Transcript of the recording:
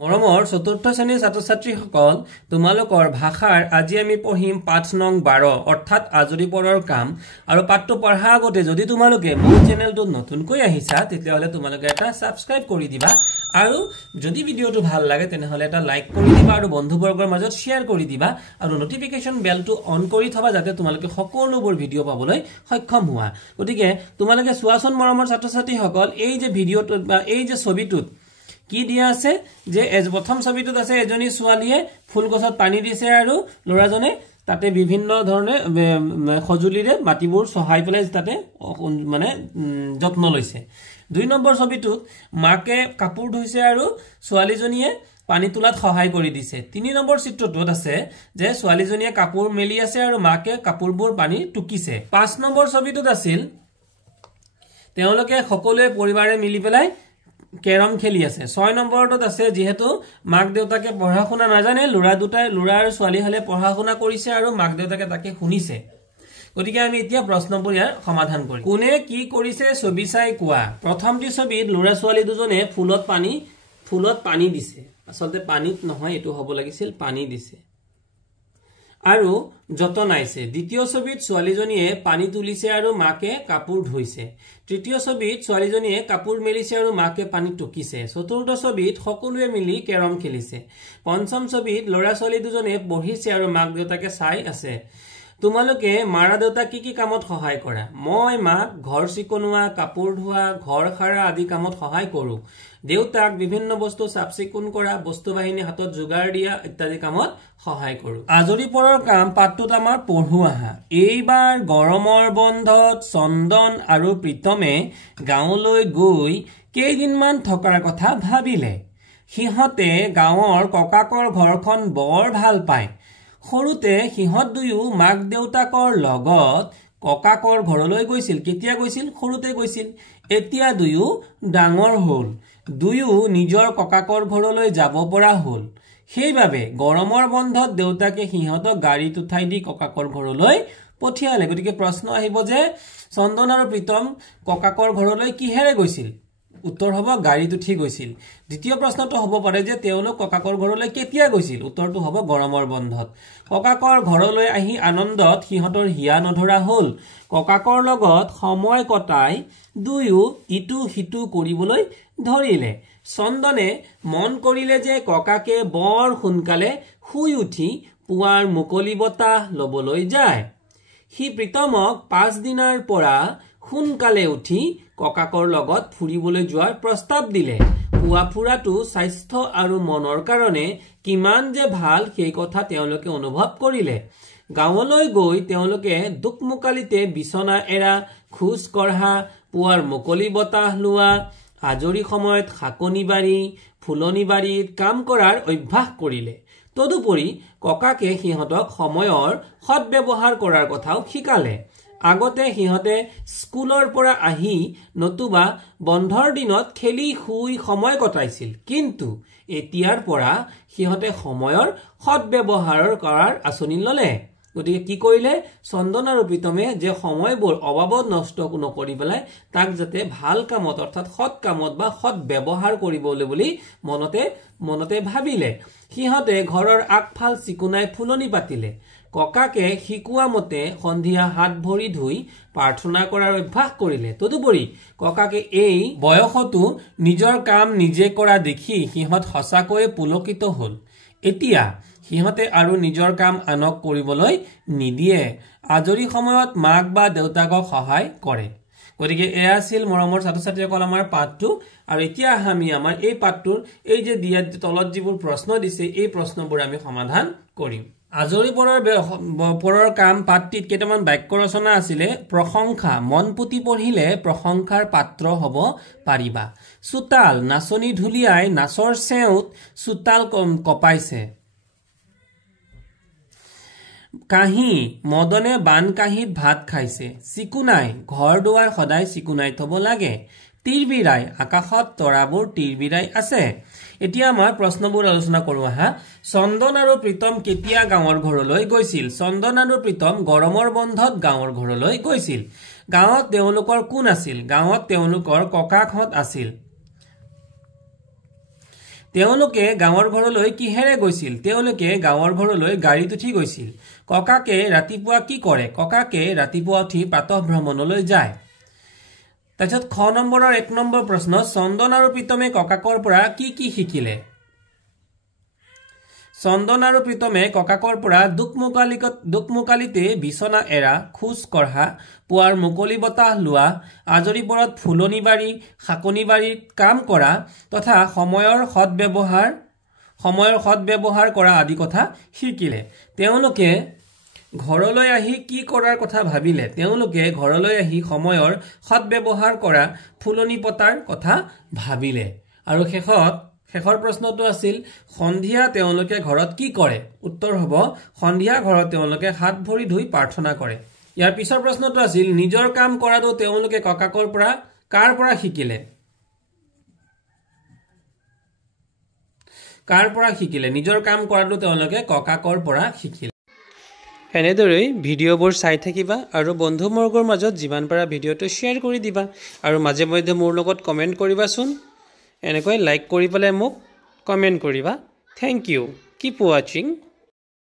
মৰমৰ চতুৰ্থ শ্ৰেণীৰ ছাত্ৰ-ছাত্ৰীসকল তোমালোকৰ ভাষাৰ আজি আমি পঢ়িম পাঠ নং 12 অৰ্থাৎ আজৰি পৰৰ কাম আৰু পাঠটো পঢ়াৰ আগতে যদি তোমালোকে মোৰ চেনেলটো নতুনকৈ আহিছা তেতিয়াহলে তোমালোকে এটা সাবস্ক্ৰাইব কৰি দিবা আৰু যদি ভিডিওটো ভাল লাগে তেনেহলে এটা লাইক কৰি দিবা আৰু বন্ধুবৰ্গৰ মাজত শেয়াৰ কৰি দিবা আৰু নটিফিকেশন বেলটো অন কৰি থবা যাতে তোমালোকে সকলোবোৰ ভিডিও পাবলৈ সক্ষম হোৱা গতিকে তোমালোকে চোৱাচোন মৰমৰ ছাত্ৰ-ছাত্ৰীসকল এই যে ভিডিওটো বা এই যে ছবিটোত কি দিয়া আছে যে প্ৰথম ছবিটোত আছে এজনী ছোৱালীয়ে ফুল গছত পানী দিছে আৰু লৰাজনে তাতে বিভিন্ন ধৰণে খজুলিৰে মাটিবোৰ সহায় পেলাই তাতে মানে যত্ন লৈছে দুই নম্বৰ ছবিটোত মাকে কাপোৰ ধুইছে আৰু ছোৱালীজনীয়ে পানী তোলাত সহায় কৰি দিছে তিনি নম্বৰ চিত্ৰটোত আছে যে ছোৱালীজনীয়ে কাপোৰ মেলি আছে আৰু মাকে কাপোৰবোৰ পানী টুকিছে পাঁচ নম্বৰ ছবিটোত আছিল তেওঁলোকে সকলোৱে পৰিবাৰে মিলি পেলাই কেৰম খেলি আছে 6 নম্বৰটোত আছে যেহেতু মাক দেউতাকে পঢ়া শুনা নাজানে লৰা আৰু ছোৱালী হলে পঢ়া শুনা কৰিছে আৰু মাক দেউতাকে তাকে শুনিছে গতিকে আমি এতিয়া প্ৰশ্নবোৰ ইয়াৰ সমাধান কৰিম কোনে কি কৰিছে ছবি চাই কোৱা প্ৰথমটি ছবিত লৰা ছোৱালী দুজনে ফুলত পানী দিছে আসলতে পানীত নহয় এটো হ'ব লাগিছিল পানী দিছে আৰু যতনাইছে দ্বিতীয় ছবিত ছোৱালীজনীয়ে পানী তুলিছে আৰু মাকে কাপোৰ ধুইছে তৃতীয় ছবিত ছোৱালীজনীয়ে কাপোৰ মেলিছে আৰু মাকে পানী টুকিছে চতুৰ্থ ছবিত সকলোৱে মিলি কেৰম খেলিছে পঞ্চম ছবিত লৰা ছোৱালী দুজনে পঢ়িছে আৰু মাক দেউতাকে চাই আছে তোমালোকে মাৰা দেউতা কি কামত সহায় কৰা মই মাক ঘৰ চিকনোৱা কাপোৰ ধোৱা ঘৰ সাৰা আদি কামত সহায় কৰো দেউতাক বিভিন্ন বস্তু চাফচিকুণ কৰা বস্তু বাহিনী হাতত যোগাৰ দিয়া ইত্যাদি কামত সহায় কৰো আজৰি পৰৰ কাম পাঠটোত আমাৰ পঢ়ু আহা এইবাৰ গৰমৰ বন্ধত চন্দন আৰু প্ৰীতমে গাঁৱলৈ গৈ কেইদিনমান থকাৰ কথা ভাবিলে সিহঁতে গাঁৱৰ ককাকৰ ঘৰখন বৰ ভাল পায় সৰুতে সিহঁত দুয়ো মাক দেউতাকৰ লগত ককাকৰ ঘৰলৈ গৈছিল কেতিয়া গৈছিল সৰুতে গৈছিল এতিয়া দুয়ো ডাঙৰ হ'ল দুয়ো নিজৰ ককাকৰ ঘৰলৈ যাব পৰা হ'ল সেইবাবে গৰমৰ বন্ধত দেউতাকে সিহঁতক গাড়ীত উঠাই দি ককাকৰ ঘৰলৈ পঠিয়ালে গতিকে প্ৰশ্ন আহিব যে চন্দন আৰু প্ৰীতম ককাকৰ ঘৰলৈ কিহেৰে গৈছিল উত্তৰ হ'ব গাড়ীত উঠি গৈছিল দ্বিতীয় প্ৰশ্নটো হ'ব পাৰে যে তেওঁলোক ককাকৰ ঘৰলৈ কেতিয়া গৈছিল উত্তৰটো হ'ব গৰমৰ বন্ধত ককাকৰ ঘৰলৈ আহি আনন্দত সিহঁতৰ হিয়া নধৰা হ'ল ককাকৰ লগত সময় কটাই দুয়ো ইটো হিটো কৰিবলৈ ধৰিলে চন্দনে মন কৰিলে যে ককাকে বৰ সোনকালে শুই উঠি পুৱাৰ মুকলি বতাহ লবলৈ যায় সি প্ৰীতমক 5 দিনৰ পৰা সোনকালে উঠি ককাকৰ লগত ফুৰিবলৈ যোৱাৰ প্ৰস্তাৱ দিলে পুৱা ফুৰাটো স্বাস্থ্য আৰু মনৰ কাৰণে কিমান যে ভাল সেই কথা তেওঁলোকে অনুভৱ কৰিলে গাঁৱলৈ গৈ তেওঁলোকে দুকমুকালিতে বিছনা এৰা খোজ কঢ়া পুৱাৰ মুকলি বতাহ লোৱা আজৰি সময়ত শাকনি বাৰী ফুলনি বাৰীত কাম কৰাৰ অভ্যাস কৰিলে তদুপৰি ককাকে সিহঁতক সময়ৰ সৎব্যৱহাৰ কৰাৰ কথাও শিকালে আগতে সিহঁতে স্কুলৰ পৰা আহি নতুবা বন্ধৰ দিনত খেলি শুই সময় কটাইছিল কিন্তু এতিয়াৰ পৰা সিহঁতে সময়ৰ সৎব্যৱহাৰ কৰাৰ আঁচনি ললে গতিকে কি কৰিলে চন্দন আৰু প্ৰীতমে যে সময়বোৰ অবাবত নষ্ট নকৰি পেলাই তাক যাতে ভাল কামত অৰ্থাৎ সৎ কামত বা সৎ ব্যৱহাৰ কৰিবলৈ বুলি মনতে ভাবিলে সিহঁতে ঘৰৰ আগফাল চিকুনাই ফুলনি পাতিলে ককাকে শিকোৱা মতে সন্ধিয়া হাত ভৰি ধুই প্ৰাৰ্থনা কৰাৰ অভ্যাস কৰিলে তদুপৰি ককাকে এই বয়সতো নিজৰ কাম নিজে কৰা দেখি সিহঁত সঁচাকৈ পুলকিত হ'ল এতিয়া সিহঁতে আৰু নিজৰ কাম আনক কৰিবলৈ নিদিয়ে আজৰি সময়ত মাক বা দেউতাকক সহায় কৰে গতিকে এয়া আছিল মৰমৰ ছাত্ৰ-ছাত্ৰীসকল আমাৰ পাঠটো আৰু এতিয়া আমি আমাৰ এই পাঠটোৰ এই যে দিয়া তলত যিবোৰ প্ৰশ্ন দিছে এই প্ৰশ্নবোৰ আমি সমাধান কৰিম আজৰি পৰৰ কাম পাঠটিত কেইটামান বাক্য ৰচনা আছিলে প্ৰশংসা মন পুতি পঢ়িলে প্ৰশংসাৰ পাত্ৰ হ'ব পাৰিবা চোতাল নাচনি ধুলিয়াই নাচৰ চেউত চোতাল কপাইছে কাহি মদনে বান কাহিত ভাত খাইছে চিকুনাই ঘৰ দুৱাৰ সদায় চিকুনাই থব লাগে তীৰবিৰাই আকাশত তৰাবোৰ তীৰবিৰাই আছে এতিয়া আমাৰ প্ৰশ্নবোৰ আলোচনা কৰো আহা চন্দন আৰু প্ৰীতম কেতিয়া গাঁৱৰ ঘৰলৈ গৈছিল চন্দন আৰু প্ৰীতম গৰমৰ বন্ধত গাঁৱৰ ঘৰলৈ গৈছিল গাঁৱত তেওঁলোকৰ কোন আছিল গাঁৱত তেওঁলোকৰ ককাকহঁত আছিল তেওঁলোকে গাঁৱৰ ঘৰলৈ কিহেৰে গৈছিল তেওঁলোকে গাঁৱৰ ঘৰলৈ গাড়ীত উঠি গৈছিল ককাকে ৰাতিপুৱা কি কৰে ককাকে ৰাতিপুৱা উঠি প্ৰাতঃ ভ্ৰমণলৈ যায় তাৰপিছত খ নম্বৰৰ 1 নম্বৰ প্ৰশ্ন চন্দন আৰু প্ৰীতমে ককাকৰ পৰা কি কি শিকিলে চন্দন আৰু প্ৰীতমে ককাকৰ পৰা দুকমুকালিতে বিছনা এৰা খোজ কঢ়া পুৱাৰ মুকলি বতাহ লোৱা আজৰি পৰত ফুলনি বাৰী শাকনি বাৰীত কাম কৰা তথা সময়ৰ সৎব্যৱহাৰ কৰা আদি কথা শিকিলে তেওঁলোকে ঘৰলৈ আহি কি কৰাৰ কথা ভাবিলে তেওঁলোকে ঘৰলৈ আহি সময়ৰ সৎব্যৱহাৰ কৰা ফুলনি পতাৰ কথা ভাবিলে আৰু শেষৰ প্ৰশ্নটো আছিল সন্ধিয়া তেওঁলোকে ঘৰত কি কৰে উত্তৰ হ'ব সন্ধিয়া ঘৰত তেওঁলোকে হাত ভৰি ধুই প্ৰাৰ্থনা কৰে ইয়াৰ পিছৰ প্ৰশ্নটো আছিল নিজৰ কাম কৰাটো তেওঁলোকে ককাকৰ পৰা কাৰ পৰা শিকিলে নিজৰ কাম কৰাটো তেওঁলোকে ককাকৰ পৰা শিকিলে এনেদৰে ভিডিঅ'বোৰ চাই থাকিবা আৰু বন্ধুবৰ্গৰ মাজত যিমান পাৰা ভিডিঅ'টো শ্বেয়াৰ কৰি দিবা আৰু মাজে মধ্যে মোৰ লগত কমেণ্ট কৰিবাচোন এনেকৈ লাইক কৰি পেলাই মোক কমেণ্ট কৰিবা থ্যাংক ইউ কিপ ৱাচিং